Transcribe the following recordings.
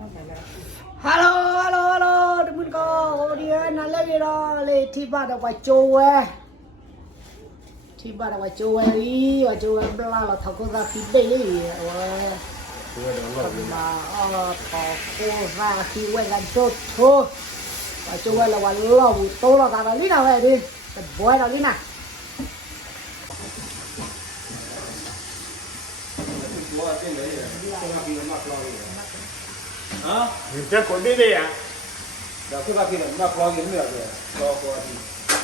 ฮัลโหลฮัลโหลฮัลโหลทุกคนก็เดี๋ยวนั่นเลยเราเลยที่บ้านเราว่าโจวที่บ้านเราว่าโจวอีว่าโจวเวลาเราทำก็ราฟิเดลี่ว่ามาทอโคราฟิเวกันโจโจว่าโจวเราว่าเราโตเราตาเราลีน่าเว้ยดิแต่บอยเราลีน่า你这滚地的呀？然后那边那光影了的，高高的。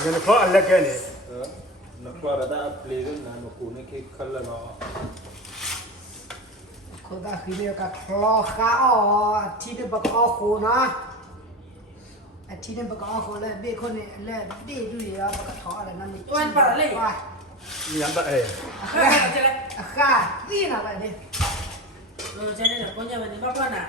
你可按那个呢？那光的那play的那么酷，那可以看了嘛。คนตาคือเนี่ยก็คลอขาอ๋อที่นี่บอกอ๋อโคนะที่นี่บอกอ๋อโคเลยเบ้คนเนี่ยเลยเบ้ดูอย่างบอกท้ออะไรนั่นนี่วันปะเลยว่า你养的哎？ข้านี่นะไปดิใช่เนี่ยคนจะมาถึงบ้านน่ะ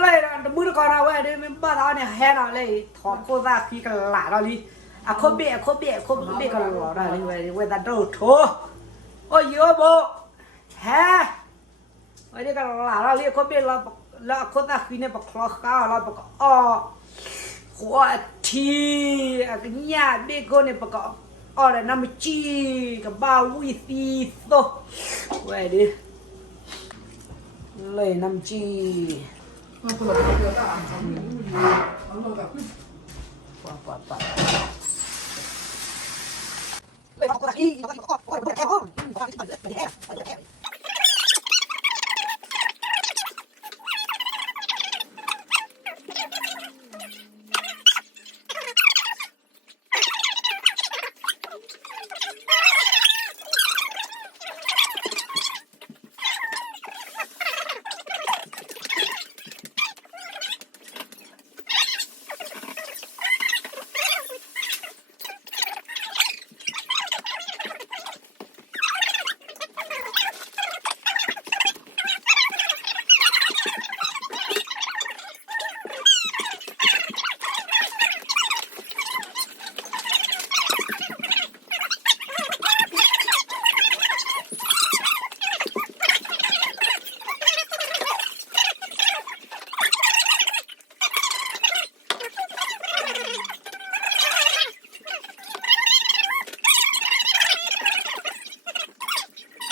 เลยนะมือก่อนเอาไว้ดิมันบ้านเราเนี่ยแห่เราเลยถอดโคตรพี่กันหลาเราลิอะโคเบ้โคเบ้โคเบ้กันหล่อเราเลยเว้ยแต่โดดโถโอ้ยเยอะโบแฮ่ไว้ดิกันหลาเราเลยโคเบ้เราแล้วโคตรพี่เนี่ยบอกคลอข้าวเราบอกอ๋อหัวทีอะก็เนี่ยเบ้คนเนี่ยบอกอ๋อเลยน้ำจีกับบ้าวิซีโตไว้ดิเลยน้ำจีปะเลยบอกว่าอี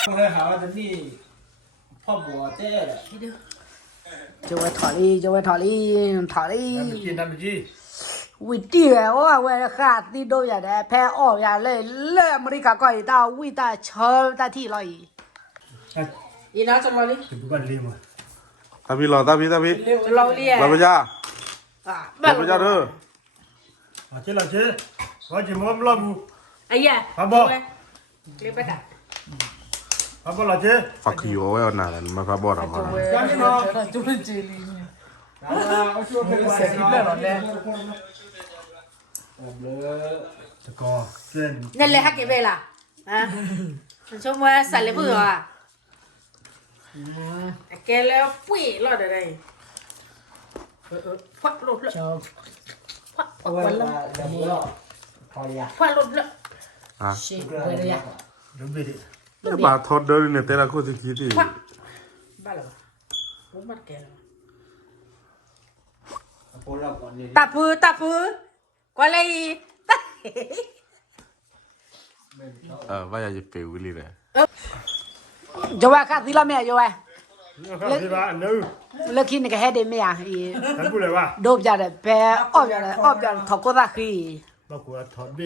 后来好像你泡馍的，就会讨理就会讨理讨理他们鸡。วิธีว่าเวลาขาดที่โดนอย่างนี้แพ้ออกอย่างเลยเลิกอเมริกาก็อีตาวิตาเชิญตาที่ลอยอีน่าจะรอลิ这不管理嘛？大皮老大皮大皮， จะรอลิ老婆家， อ่ะ 老婆家的，啊，这老姐，我今我们老母， ไอ้ย่阿宝， เรียกไปกัน 阿宝老姐， fuck you 我要拿来，没法包了，好了。จุนจีลี我说没关系这个这 นั่นเลยฮักเก็บไปล่ะฮะชมว่าใส่เลยเพื่ออ่ะแกแล้วปุ้ยรอดอะไรควักรถเลยควักออกวันละควักรถเลย 啊， ชิบเลยอ่ะ 准备的，那把头兜里呢，带了裤子提的。 บ้าหรอรถมัดแกแล้ว ตาปืก็เลยตา我也是背屋里的。จะว่าขาดที่ละแม่จะว่า 那看对吧？no， เลิกคิดในกระแฮดเมียอี 咱不来吧？ โดบจะได้แพ้ออกจะได้ออกจะถกก็ตาคือ 包括团队，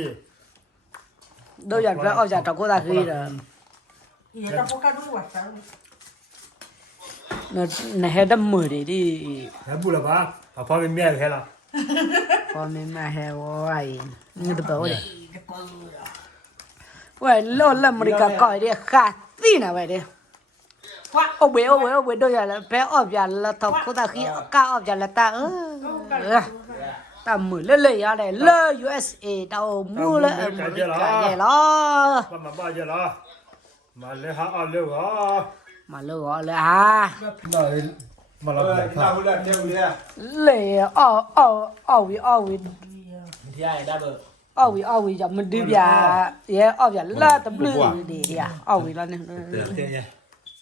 โดบจะแพ้ออกจะถกก็ตาคือเด้อ อีเนี่ยตาพวกกันรู้ว่าจัง ในแฮดมือดิ 咱不来吧？把旁边面开了， พอไม่มาแฮวไอ้นี่ตัวเบาเลยว่าโลดละอเมริกาก่อยดิขาดที่นะไว้ดิโอ้เว้ยโดยละแพ้ออกจะละถกก็ตาคือก้าออกจะละตาตามมือเลยอะไรเลย USA ตามือเลยอเมริกาใหญ่ละ 把妈妈接了，妈来哈啊来啊， มาเลยเลยฮะ 那妈老来看，回来，接回来。เลยอ้อวิ 你爱那个。อ้อวิจะมันดื้อยาเย่อ้อวิละตะบลือดีอ่ะอ้อวิละเนี่ย 对对。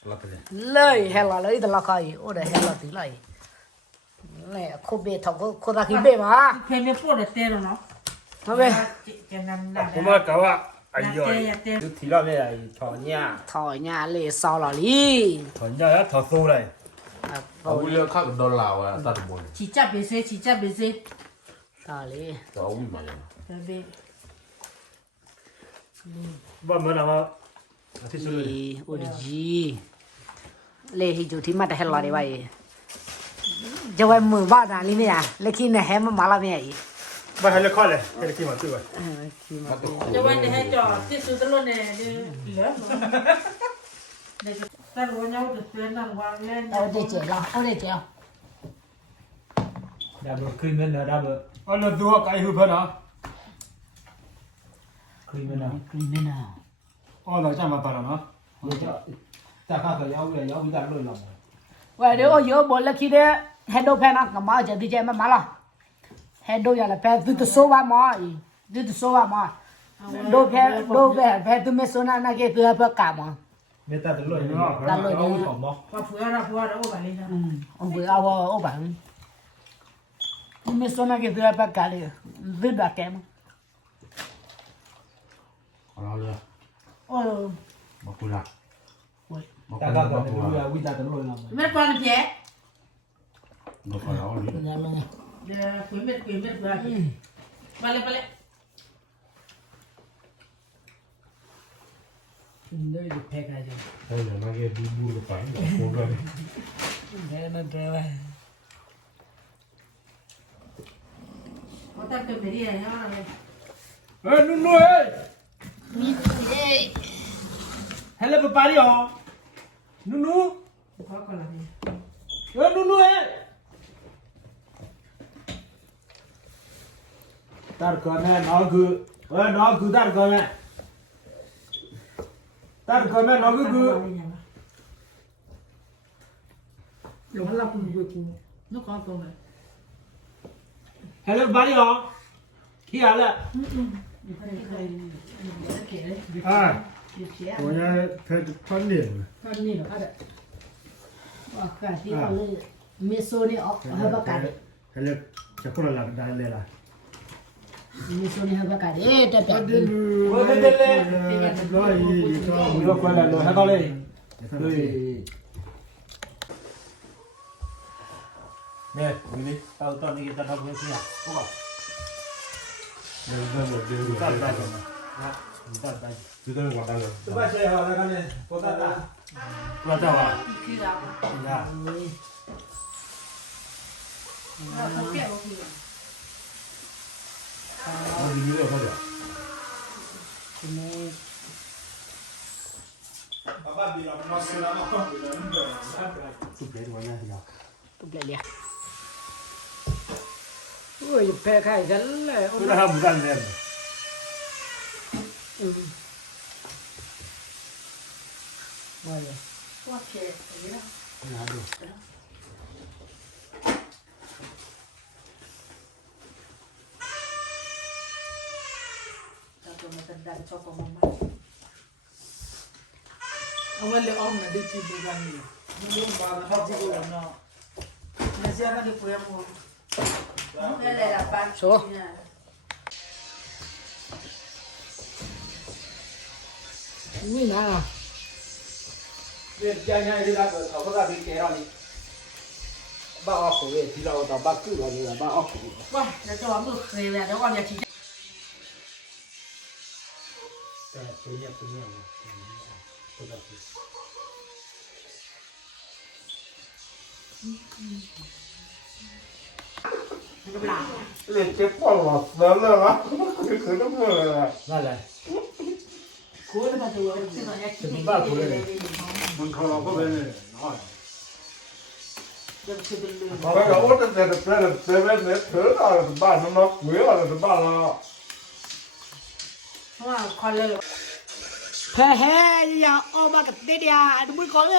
รับไปเลย เลยเฮลเลยตลอดโอ้เดเฮลตีเลยเนี่ยโคเบทอกโคตาคิเบมา เพลงไม่พูดเต้เนาะ ทำไม จะนั่นได้ ผมว่าก็ว่าไอ้ย่อย เต้ 就提到那个炒面， ถอยหน้าเลยซอลลี ถอนยาถอดโซ่เลย เอาวิเรื่องข้าวกับดอลลาร์อ่ะตัดหมด 起价别ซื้อ起价别ซื้อ ซอลี จะเอาวิ่งมาอย่าง 对不对？ ว่าเหมือนอะไรที่สุด อีโอดีจีเลยฮิจูที่มาแต่เฮลเลยไว้จะไว้มือบ้านอะไรเนี่ยเล็กที่เนี่ยแฮมมาละเนี่ยอี ว่าให้เล็กข้อเลยให้เล็กที่มาตื้อไว้ จะวันนี้ให้จอดที่สุดตลอดเนี่ยเหลือเด็กแต่วันนี้เราจะเตือนนั่งวางเล่น เอาเด็กเจ๋อละเอาเด็กเจ๋อ 要不开门了，要不 เอาเลยตัวไก่หือเพิ่นเหรอ 开门了， กลิ่นเนี่ยนะ อ๋อเราจะมาปะเนาะ 我叫再看看要不要不咱乱了嘛？ ว่าเดี๋ยวเยอะบนแล้วคิดเนี่ยเฮดโดแพนะกับมาจะดีใจมาละเฮดโดอย่าละแพดูตัวโซวามาอีดูตัวโซวามาโดแพตัวไม่โซนานะแกตัวเพื่อกามา 没带的乱了，咱乱了好吗？ พอเผื่อเราโอ้แบบนี้นะ เอาไปเอาเอาบังไม่โซนาแกตัวเพื่อกาเลยดูแบบแกมา เอาเราเลย โอ้ มาคุยละมา 大 คุย 家 ละ 搞的不要为咱的乱了嘛？ ไม่ปลาเพี้ย มาคุยแล้วนี่ ยังไง เดี๋ยวคุยเม็ดเบื่อไปเลย เดี๋ยวแพ้กันจ้ะ เฮ้ยเดี๋ยวมาเก็บบูกับฝังกับโคด้วย แพ้นั่นแพ้ไป เขาตั้งตัวไปดีอะไรเนาะ เฮ้ยนุ่นๆเฮ้ย มีเอ้ย ให้เล็กไปปาดิอ๋อนุ่น เขาก็ละนี่ ๆเฮ้ยนุ่นๆเฮ้ย 大哥们，哪个？哪个大哥们？大哥们，哪个个？ หลงเราคุณกูนึกเอาตัวไหน 还来巴黎哦？去哪了？ อ่า我要开始穿脸了 ก็นี่เหรอครับว่าการที่เขาเลยมีโซนี่ออกให้ประกาศ ให้เล็กจะพูดอะไรได้เลยล่ะ มีโซนี่ให้ประกาศเอ๊ะแต่แบบ 我在这里，ร้อยยี่สิบ 你说回来了，还到嘞？对。เนี่ยนี่ตอนนี้จะทำเรื่องอะไรพวก เดี๋ยวเดี๋ยวเดี๋ยว ตัดได้ไหมนะตัดได้ จะต้องวัดได้เลย 这把车好了，看见多大大？ ว่าเจ้าอ่ะ คือเรา นะ เขาเปลี่ยนก็คือ เอาดีๆเลยเขาเดี๋ยว สุดเลยวันนี้ครับ ตุ๊บเลยโอ้ยแพ้ใครกันเลย คือทำกันเลย ว่าเลย ว่าเพี้ยอย่างนี้นะ งานดู เราตัวมันจะดันชอบของมันเอาไว้เลยอ้อมนะดิจิบุกันนี่มันยุ่งบ้านะชอบที่กูแล้วเนาะเนี่ยเสียกันที่กูยังมึงนี่แหละละปัน โชนี่นะ เนี่ยยังไงที่เราเขาก็ได้แก่เรานี่บ้าออกเลยที่เราต่อบ้ากู้เราเลยบ้าออก ว้าเดี๋ยวจะว่ามึงเคยแล้วเดี๋ยวก่อนอย่าชี้ แต่ตัวเนี้ยตัวแบบ เล่นเจ็บปอดหรอเสือเลยวะคือต้องเลย นั่นแหละ กูจะมาดูที่ตอนนี้คิด บ้ากู้เลย มันเขาเราก็เป็นน้อย เดี๋ยวคือเป็นเรื่อง ไม่ก็ว่าจะเสร็จเสร็จเสร็จเนี่ยเธออะไรถึงบ้านน้องเหมือนอะไรถึงบ้านเรา เพราะว่าคอนเลย แพ้แฮ่อย่าออกมากับเดียดูมือของเล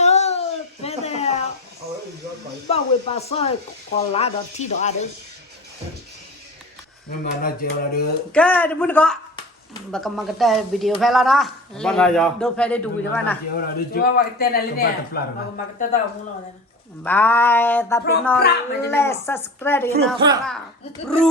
ยแพ้แต่บ้าเวปาซ่อยคอลาดที่ดอกอะไร งั้นมาน่าเจอแล้วเด้อ แกดูมือก่อน Bakam-bakam video file lah. Mana ya? Do file du video mana. Cuma waktu itu nanti ni. Mak kita tahu mula ni. Bye, tapi no le subscribe na. Ru.